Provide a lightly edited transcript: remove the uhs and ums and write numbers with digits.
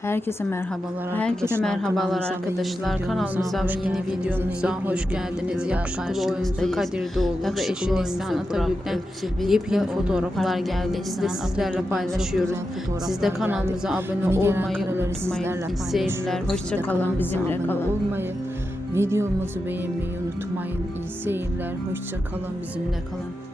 Herkese merhabalar arkadaşlar. Kanalımıza ve yeni videomuza hoş geldiniz. Yakışıklı oyuncu Kadir Doğulu ve eşi Neslihan Atabük'ten yepyeni fotoğraflar geldi. Biz de sizlerle paylaşıyoruz. Siz de kanalımıza abone olmayı unutmayın. İyi seyirler. Hoşça kalın. Bizimle kalın. Videomuzu beğenmeyi unutmayın. İyi seyirler. Hoşça kalın. Bizimle kalın.